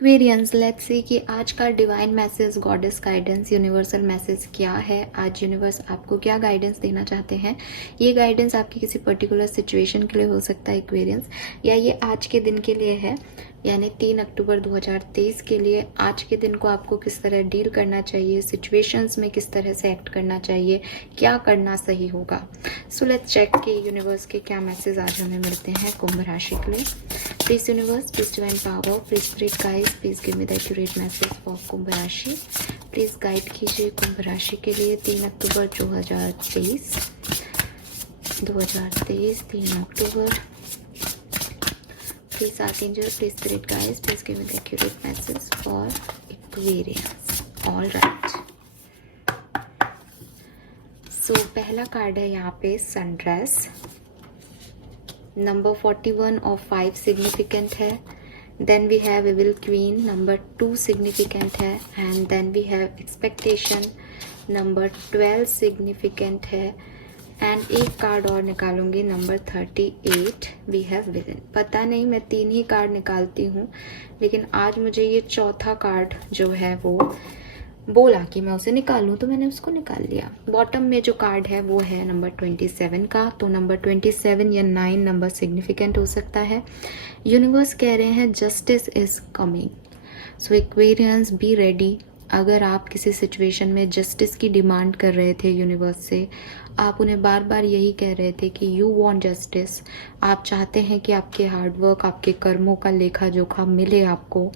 Aquarians, let's see कि आज का divine message, goddess guidance, universal message क्या है। आज यूनिवर्स आपको क्या गाइडेंस देना चाहते हैं। ये गाइडेंस आपकी किसी पर्टिकुलर सिचुएशन के लिए हो सकता है एक्वेरियंस, या ये आज के दिन के लिए है, यानी 3 अक्टूबर 2023 के लिए। आज के दिन को आपको किस तरह डील करना चाहिए, सिचुएशंस में किस तरह से एक्ट करना चाहिए, क्या करना सही होगा। सो लेट्स चेक कि यूनिवर्स के क्या मैसेज आज हमें मिलते हैं कुंभ राशि के लिए। Please universe, please divine power, please spirit guide, please give me the accurate message for कुंभ राशि। प्लीज गाइड कीजिए कुंभ राशि के लिए 3 अक्टूबर 2023 3 अक्टूबर। Please Archangel, please Spirit Guides, please give me the accurate message for Aquarius. All right. So पहला कार्ड है यहाँ पे सनराइज। नंबर 41 और 5 सिग्निफिकेंट है। Then we have evil queen, number 2 significant है। And then we have expectation, number 12 significant है। And एक card और निकालूंगी, नंबर 38 वी हैव विलन। पता नहीं, मैं 3 ही कार्ड निकालती हूँ, लेकिन आज मुझे ये चौथा कार्ड जो है वो बोला कि मैं उसे निकालूं, तो मैंने उसको निकाल लिया। बॉटम में जो कार्ड है वो है नंबर 27 का। तो नंबर 27 या 9 नंबर सिग्निफिकेंट हो सकता है। यूनिवर्स कह रहे हैं justice is coming. So Aquarians, be ready. अगर आप किसी सिचुएशन में जस्टिस की डिमांड कर रहे थे यूनिवर्स से, आप उन्हें बार बार यही कह रहे थे कि यू वांट जस्टिस, आप चाहते हैं कि आपके हार्डवर्क, आपके कर्मों का लेखा जोखा मिले आपको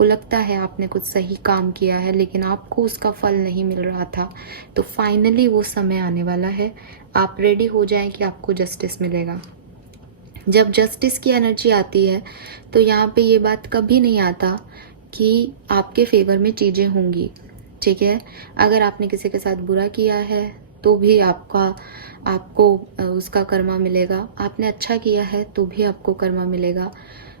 लगता है आपने कुछ सही काम किया है, लेकिन आपको उसका फल नहीं मिल रहा था। तो फाइनली वो समय आने वाला है, आप रेडी हो जाएं कि आपको जस्टिस मिलेगा। जब जस्टिस की एनर्जी आती है तो यहाँ पे ये बात कभी नहीं आता कि आपके फेवर में चीज़ें होंगी, ठीक है। अगर आपने किसी के साथ बुरा किया है तो भी आपको उसका कर्मा मिलेगा। आपने अच्छा किया है तो भी आपको कर्मा मिलेगा।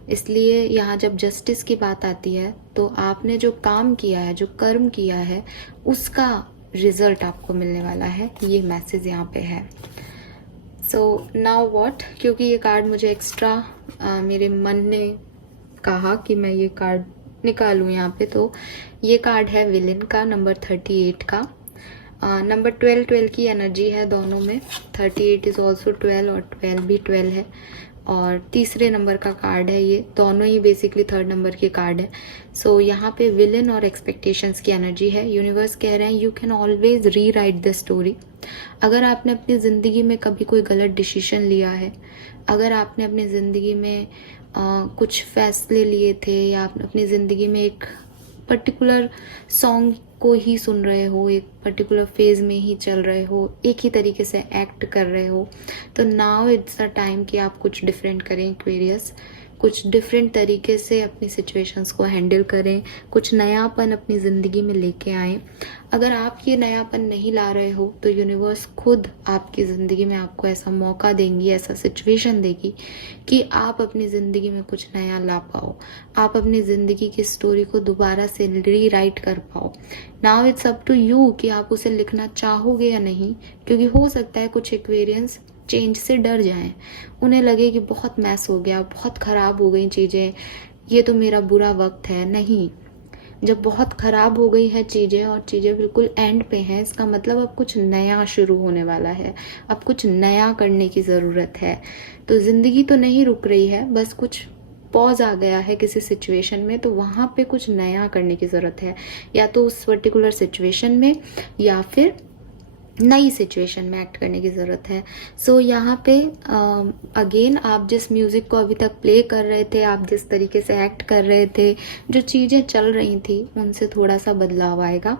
इसलिए यहाँ जब जस्टिस की बात आती है तो आपने जो काम किया है, जो कर्म किया है, उसका रिजल्ट आपको मिलने वाला है। ये मैसेज यहाँ पे है। सो नाउ व्हाट, क्योंकि ये कार्ड मुझे एक्स्ट्रा मेरे मन ने कहा कि मैं ये कार्ड निकालूं यहाँ पे, तो ये कार्ड है विलेन का, नंबर 38 का। नंबर 12 की एनर्जी है दोनों में। 38 इज ऑल्सो 12 और 12 भी 12 है। और तीसरे नंबर का कार्ड है ये, दोनों ही बेसिकली 3rd नंबर के कार्ड है। सो यहाँ पे विलेन और एक्सपेक्टेशंस की एनर्जी है। यूनिवर्स कह रहे हैं यू कैन ऑलवेज री राइट द स्टोरी। अगर आपने अपनी ज़िंदगी में कभी कोई गलत डिसीजन लिया है, अगर आपने अपनी ज़िंदगी में कुछ फैसले लिए थे, या आप अपनी ज़िंदगी में एक पर्टिकुलर सॉन्ग को ही सुन रहे हो, एक पर्टिकुलर फेज में ही चल रहे हो, एक ही तरीके से एक्ट कर रहे हो, तो नाउ इट्स द टाइम कि आप कुछ डिफरेंट करें एक्वेरियस। कुछ डिफरेंट तरीके से अपनी सिचुएशंस को हैंडल करें, कुछ नयापन अपनी ज़िंदगी में लेके आएँ। अगर आप ये नयापन नहीं ला रहे हो तो यूनिवर्स खुद आपकी ज़िंदगी में आपको ऐसा मौका देंगी, ऐसा सिचुएशन देगी कि आप अपनी ज़िंदगी में कुछ नया ला पाओ, आप अपनी ज़िंदगी की स्टोरी को दोबारा से री राइट कर पाओ। Now it's up to you कि आप उसे लिखना चाहोगे या नहीं, क्योंकि हो सकता है कुछ एक्वेरियंस चेंज से डर जाएं, उन्हें लगे कि बहुत मैस हो गया, बहुत ख़राब हो गई चीज़ें, ये तो मेरा बुरा वक्त है। नहीं, जब बहुत ख़राब हो गई है चीज़ें और चीज़ें बिल्कुल एंड पे हैं, इसका मतलब अब कुछ नया शुरू होने वाला है, अब कुछ नया करने की ज़रूरत है। तो ज़िंदगी तो नहीं रुक रही है, बस कुछ पॉज आ गया है किसी सिचुएशन में, तो वहाँ पे कुछ नया करने की ज़रूरत है, या तो उस पर्टिकुलर सिचुएशन में या फिर नई सिचुएशन में एक्ट करने की ज़रूरत है। सो यहाँ पे अगेन आप जिस म्यूज़िक को अभी तक प्ले कर रहे थे, आप जिस तरीके से एक्ट कर रहे थे, जो चीज़ें चल रही थी, उनसे थोड़ा सा बदलाव आएगा।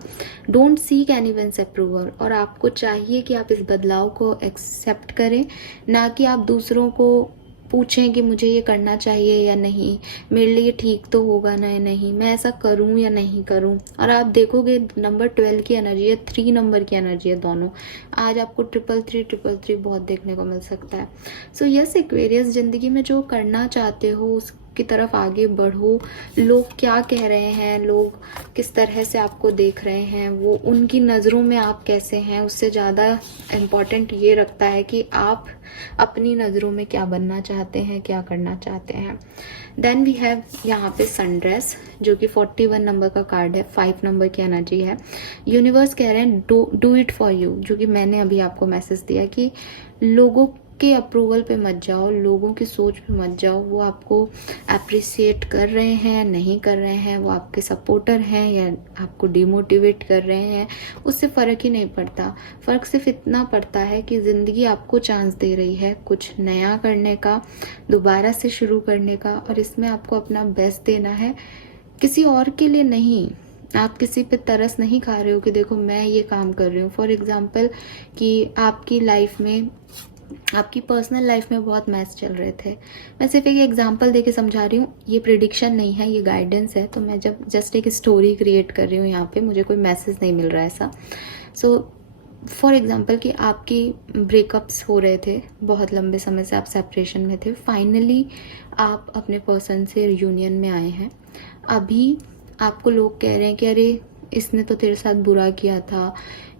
डोंट सीक एनीवन्स अप्रूवल, और आपको चाहिए कि आप इस बदलाव को एक्सेप्ट करें, ना कि आप दूसरों को पूछें कि मुझे ये करना चाहिए या नहीं, मेरे लिए ठीक तो होगा ना या नहीं, मैं ऐसा करूं या नहीं करूं। और आप देखोगे नंबर 12 की एनर्जी है, 3 नंबर की एनर्जी है दोनों। आज आपको 333 बहुत देखने को मिल सकता है। सो यस एक्वेरियस, ज़िंदगी में जो करना चाहते हो की तरफ आगे बढ़ो। लोग क्या कह रहे हैं, लोग किस तरह से आपको देख रहे हैं, वो उनकी नज़रों में आप कैसे हैं, उससे ज़्यादा इम्पॉर्टेंट ये रखता है कि आप अपनी नज़रों में क्या बनना चाहते हैं, क्या करना चाहते हैं। देन वी हैव यहाँ पे सनड्रेस, जो कि 41 नंबर का कार्ड है, 5 नंबर की एनर्जी है। यूनिवर्स कह रहे हैं डू इट फॉर यू, जो कि मैंने अभी आपको मैसेज दिया कि लोगों के अप्रूवल पे मत जाओ, लोगों की सोच पे मत जाओ। वो आपको अप्रिसिएट कर रहे हैं, नहीं कर रहे हैं, वो आपके सपोर्टर हैं या आपको डिमोटिवेट कर रहे हैं, उससे फ़र्क ही नहीं पड़ता। फ़र्क सिर्फ इतना पड़ता है कि ज़िंदगी आपको चांस दे रही है कुछ नया करने का, दोबारा से शुरू करने का, और इसमें आपको अपना बेस्ट देना है, किसी और के लिए नहीं। आप किसी पे तरस नहीं खा रहे हो कि देखो मैं ये काम कर रही हूँ। फॉर एग्जाम्पल कि आपकी लाइफ में, आपकी पर्सनल लाइफ में बहुत मैच चल रहे थे। मैं सिर्फ एक एग्जांपल देके समझा रही हूँ, ये प्रिडिक्शन नहीं है, ये गाइडेंस है। तो मैं जब जस्ट एक स्टोरी क्रिएट कर रही हूँ यहाँ पे, मुझे कोई मैसेज नहीं मिल रहा है ऐसा। सो फॉर एग्जांपल कि आपकी ब्रेकअप्स हो रहे थे, बहुत लंबे समय से आप सेपरेशन में थे, फाइनली आप अपने पर्सन से रियूनियन में आए हैं। अभी आपको लोग कह रहे हैं कि अरे इसने तो तेरे साथ बुरा किया था,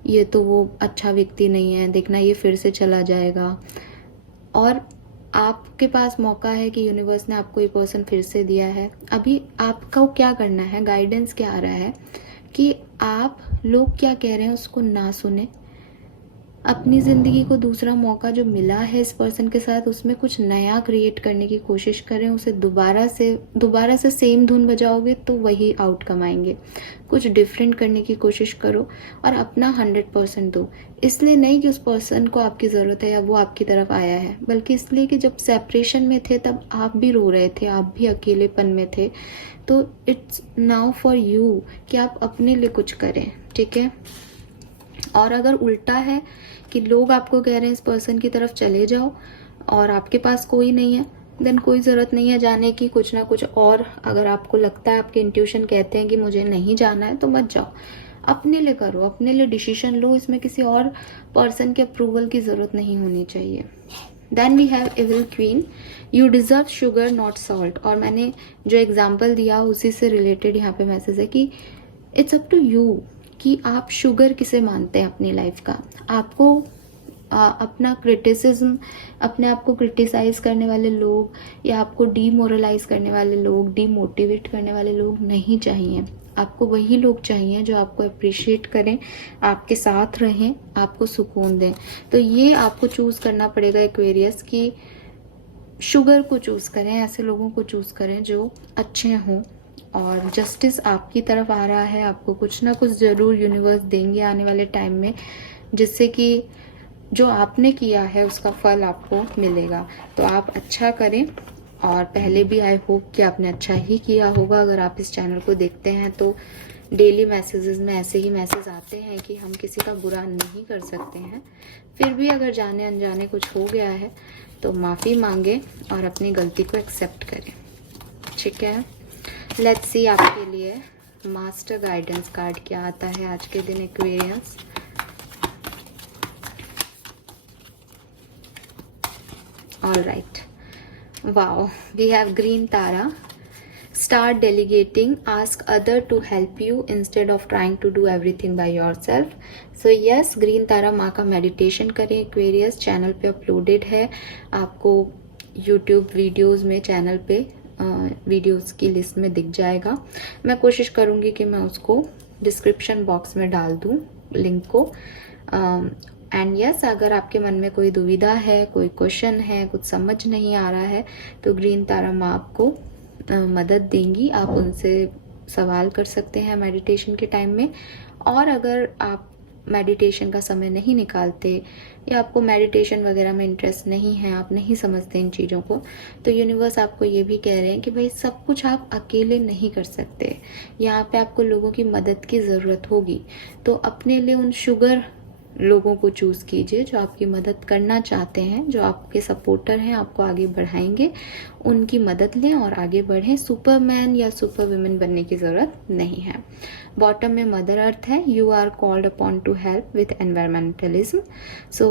ये तो वो अच्छा व्यक्ति नहीं है, देखना ये फिर से चला जाएगा। और आपके पास मौका है कि यूनिवर्स ने आपको ये पर्सन फिर से दिया है। अभी आपको क्या करना है, गाइडेंस क्या आ रहा है कि आप लोग क्या कह रहे हैं उसको ना सुने, अपनी ज़िंदगी को दूसरा मौका जो मिला है इस पर्सन के साथ, उसमें कुछ नया क्रिएट करने की कोशिश करें। उसे दोबारा से सेम धुन बजाओगे तो वही आउटकम आएंगे। कुछ डिफरेंट करने की कोशिश करो और अपना 100% दो। इसलिए नहीं कि उस पर्सन को आपकी ज़रूरत है या वो आपकी तरफ आया है, बल्कि इसलिए कि जब सेपरेशन में थे तब आप भी रो रहे थे, आप भी अकेलेपन में थे। तो इट्स नाउ फॉर यू कि आप अपने लिए कुछ करें, ठीक है। और अगर उल्टा है कि लोग आपको कह रहे हैं इस पर्सन की तरफ चले जाओ और आपके पास कोई नहीं है, देन कोई ज़रूरत नहीं है जाने की, कुछ ना कुछ और अगर आपको लगता है, आपके इंट्यूशन कहते हैं कि मुझे नहीं जाना है, तो मत जाओ। अपने लिए करो, अपने लिए डिसीजन लो, इसमें किसी और पर्सन के अप्रूवल की ज़रूरत नहीं होनी चाहिए। Then we have evil queen, you deserve sugar not salt. और मैंने जो एग्जाम्पल दिया उसी से रिलेटेड यहाँ पे मैसेज है कि इट्स अप टू यू कि आप शुगर किसे मानते हैं अपनी लाइफ का। आपको अपना क्रिटिसिज्म, अपने आप को क्रिटिसाइज करने वाले लोग या आपको डीमोरलाइज करने वाले लोग, डीमोटिवेट करने वाले लोग नहीं चाहिए। आपको वही लोग चाहिए जो आपको अप्रिशिएट करें, आपके साथ रहें, आपको सुकून दें। तो ये आपको चूज़ करना पड़ेगा एक्वेरियस कि शुगर को चूज़ करें, ऐसे लोगों को चूज़ करें जो अच्छे हों। और जस्टिस आपकी तरफ आ रहा है, आपको कुछ ना कुछ ज़रूर यूनिवर्स देंगे आने वाले टाइम में, जिससे कि जो आपने किया है उसका फल आपको मिलेगा। तो आप अच्छा करें। और पहले भी आई होप कि आपने अच्छा ही किया होगा। अगर आप इस चैनल को देखते हैं तो डेली मैसेजेस में ऐसे ही मैसेज आते हैं कि हम किसी का बुरा नहीं कर सकते हैं। फिर भी अगर जाने अनजाने कुछ हो गया है तो माफ़ी मांगे और अपनी गलती को एक्सेप्ट करें, ठीक है। लेट्स सी आपके लिए मास्टर गाइडेंस कार्ड क्या आता है आज के दिन Aquarius. All right, wow, we have green Tara. Start delegating, ask other to help you instead of trying to do everything by yourself. So yes, green Tara माँ का मेडिटेशन करें एक्वेरियस। चैनल पे अपलोडेड है, आपको यूट्यूब वीडियोस में channel पे videos की list में दिख जाएगा। मैं कोशिश करूँगी कि मैं उसको डिस्क्रिप्शन बॉक्स में डाल दूँ लिंक को। एंड यस, अगर आपके मन में कोई दुविधा है, कोई क्वेश्चन है, कुछ समझ नहीं आ रहा है, तो ग्रीन तारा माँ आपको मदद देंगी। आप उनसे सवाल कर सकते हैं मेडिटेशन के टाइम में। और अगर आप मेडिटेशन का समय नहीं निकालते या आपको मेडिटेशन वगैरह में इंटरेस्ट नहीं है, आप नहीं समझते इन चीज़ों को, तो यूनिवर्स आपको ये भी कह रहे हैं कि भाई सब कुछ आप अकेले नहीं कर सकते, यहाँ पे आपको लोगों की मदद की ज़रूरत होगी। तो अपने लिए उन शुगर लोगों को चूज़ कीजिए जो आपकी मदद करना चाहते हैं, जो आपके सपोर्टर हैं, आपको आगे बढ़ाएंगे। उनकी मदद लें और आगे बढ़ें। सुपरमैन या सुपर वुमेन बनने की ज़रूरत नहीं है। बॉटम में मदर अर्थ है, you are called upon to help with environmentalism. So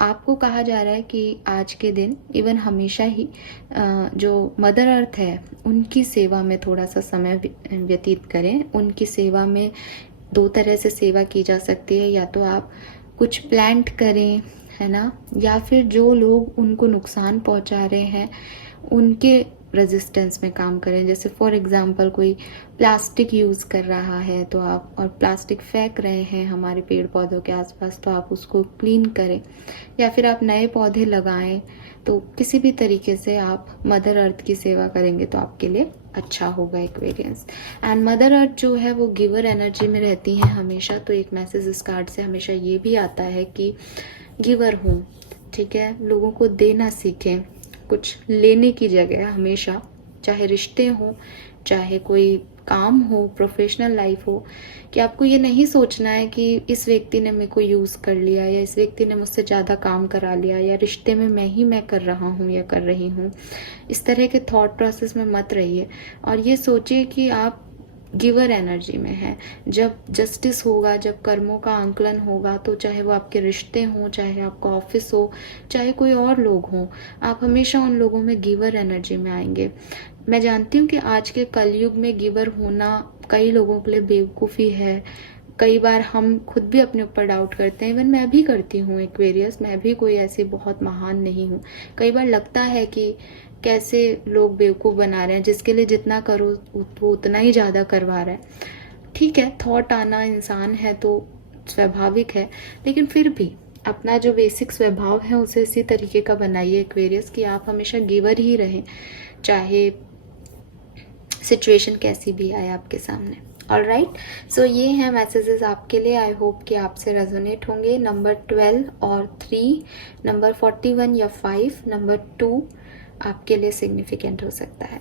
आपको कहा जा रहा है कि आज के दिन इवन हमेशा ही जो मदर अर्थ है उनकी सेवा में थोड़ा सा समय व्यतीत करें। उनकी सेवा में दो तरह से सेवा की जा सकती है, या तो आप कुछ प्लांट करें, है ना, या फिर जो लोग उनको नुकसान पहुंचा रहे हैं उनके रेजिस्टेंस में काम करें। जैसे फॉर एग्जांपल कोई प्लास्टिक यूज़ कर रहा है तो आप, और प्लास्टिक फेंक रहे हैं हमारे पेड़ पौधों के आसपास, तो आप उसको क्लीन करें, या फिर आप नए पौधे लगाएं। तो किसी भी तरीके से आप मदर अर्थ की सेवा करेंगे तो आपके लिए अच्छा होगा एक्वेरियंस। एंड मदर अर्थ जो है वो गिवर एनर्जी में रहती हैं हमेशा। तो एक मैसेज इस कार्ड से हमेशा ये भी आता है कि गिवर हूँ, ठीक है, लोगों को देना सीखें, कुछ लेने की जगह हमेशा, चाहे रिश्ते हों, चाहे कोई काम हो, प्रोफेशनल लाइफ हो, कि आपको ये नहीं सोचना है कि इस व्यक्ति ने मेरे को यूज़ कर लिया, या इस व्यक्ति ने मुझसे ज़्यादा काम करा लिया, या रिश्ते में मैं कर रहा हूँ या कर रही हूँ। इस तरह के थॉट प्रोसेस में मत रहिए और ये सोचिए कि आप गिवर एनर्जी में है। जब जस्टिस होगा, जब कर्मों का आंकलन होगा, तो चाहे वो आपके रिश्ते हों, चाहे आपका ऑफिस हो, चाहे कोई और लोग हों, आप हमेशा उन लोगों में गिवर एनर्जी में आएंगे। मैं जानती हूँ कि आज के कलयुग में गिवर होना कई लोगों के लिए बेवकूफ़ी है। कई बार हम खुद भी अपने ऊपर डाउट करते हैं, इवन मैं भी करती हूँ एक्वेरियस, मैं भी कोई ऐसी बहुत महान नहीं हूँ। कई बार लगता है कि कैसे लोग बेवकूफ़ बना रहे हैं, जिसके लिए जितना करो वो उतना ही ज़्यादा करवा रहा है। ठीक है, थॉट आना इंसान है तो स्वाभाविक है, लेकिन फिर भी अपना जो बेसिक स्वभाव है उसे इसी तरीके का बनाइए एक्वेरियस कि आप हमेशा गिवर ही रहें, चाहे सिचुएशन कैसी भी आए आपके सामने। ऑलराइट, सो ये हैं मैसेजेस आपके लिए। आई होप कि आपसे रेजोनेट होंगे। नंबर 12 और 3, नंबर 41 या 5, नंबर 2 आपके लिए सिग्निफिकेंट हो सकता है।